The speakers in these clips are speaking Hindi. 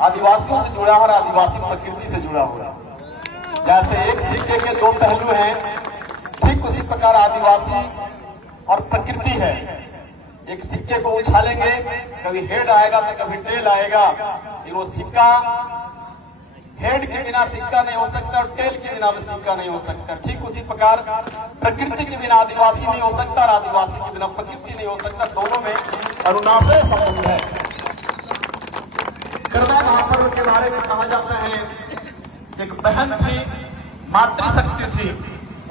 आदिवासियों से जुड़ा और आदिवासी प्रकृति से जुड़ा हुआ। जैसे एक सिक्के के दो पहलू हैं, ठीक उसी प्रकार आदिवासी और प्रकृति है। एक सिक्के को उछालेंगे, कभी हेड आएगा तो कभी टेल आएगा। वो सिक्का हेड के बिना सिक्का नहीं हो सकता और टेल के बिना सिक्का नहीं हो सकता। ठीक उसी प्रकार प्रकृति के बिना आदिवासी नहीं हो सकता और आदिवासी के बिना प्रकृति नहीं हो सकता। दोनों में अनुनाशय संबंध है। कर्मा महापर्व के बारे में कहा जाता है, एक बहन थी, मातृशक्ति थी,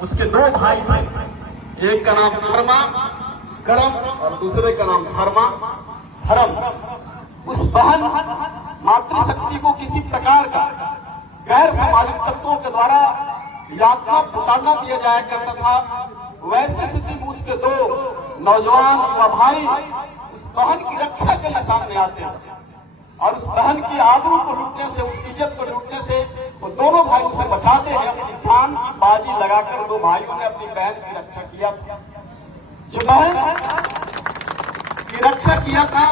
उसके दो भाई थे। एक का नाम कर्मा कर्म और दूसरे का नाम धर्मा धर्म। उस बहन मातृशक्ति को किसी प्रकार का गैर सामाजिक तत्वों के द्वारा यातना पुकारना दिया जाया करता था। वैसी स्थिति में उसके दो नौजवान युवा भाई उस बहन की रक्षा के लिए सामने आते हैं और उस बहन की आबरू को लूटने से, उसकी इज्जत को लूटने से वो दोनों भाई उसे बचाते हैं। अपनी जान की बाजी लगाकर दो भाइयों ने अपनी बहन की रक्षा किया था। जो बहन की रक्षा किया था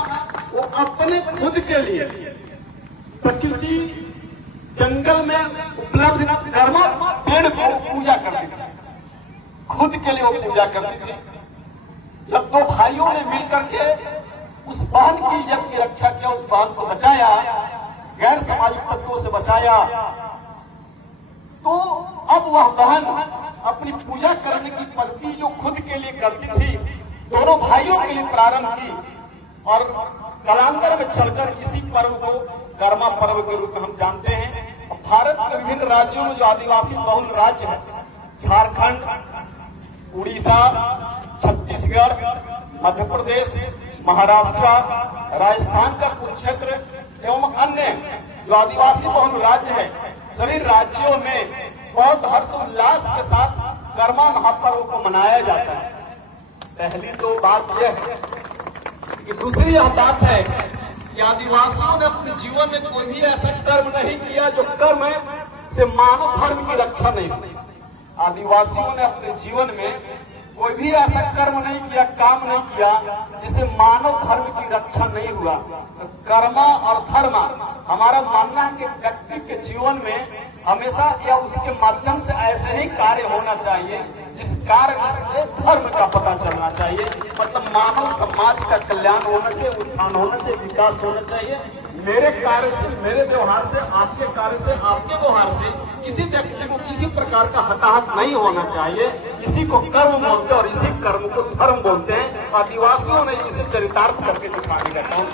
वो अपने खुद के लिए प्रकृति जंगल में उपलब्ध कर्मा पेड़ को पूजा करती थी, खुद के लिए वो पूजा करती थी। जब दो भाइयों ने मिलकर के उस बहन की इज्जत की रक्षा किया, उस बहन को बचाया, गैर सामाजिक तत्वों से बचाया, तो अब वह बहन अपनी पूजा करने की पद्धति जो खुद के लिए करती थी, दोनों भाइयों के लिए प्रारंभ की और कालांतर में चलकर इसी पर्व को कर्मा पर्व के रूप में हम जानते हैं। भारत के विभिन्न राज्यों में जो आदिवासी बहुल राज्य है, झारखंड, उड़ीसा, छत्तीसगढ़, मध्य प्रदेश, महाराष्ट्र, राजस्थान का कुछ क्षेत्र एवं अन्य जो आदिवासी बहुल राज्य है, सभी राज्यों में बहुत हर्षोल्लास के साथ कर्मा महापर्व को मनाया जाता है। पहली तो बात यह है कि दूसरी यह बात है कि आदिवासियों ने अपने जीवन में कोई भी ऐसा कर्म नहीं किया जो कर्म से मानव धर्म की रक्षा नहीं हुई। आदिवासियों ने अपने जीवन में कोई भी ऐसा कर्म नहीं किया, काम नहीं किया जिसे मानव धर्म की रक्षा नहीं हुआ। तो कर्मा और धर्मा हमारा मानना है कि व्यक्ति के जीवन में हमेशा या उसके माध्यम से ऐसे ही कार्य होना चाहिए जिस कार्य से धर्म का पता चलना चाहिए। मतलब मानव समाज का कल्याण होना चाहिए, उत्थान होना चाहिए, विकास होना चाहिए। मेरे कार्य से, मेरे व्यवहार से, आपके कार्य से, आपके व्यवहार से किसी व्यक्ति को किसी प्रकार का हताहत नहीं होना चाहिए। इसी को कर्म बोलते हैं और इसी कर्म को धर्म बोलते हैं। आदिवासियों ने इसे चरितार्थ करके दिखाने का काम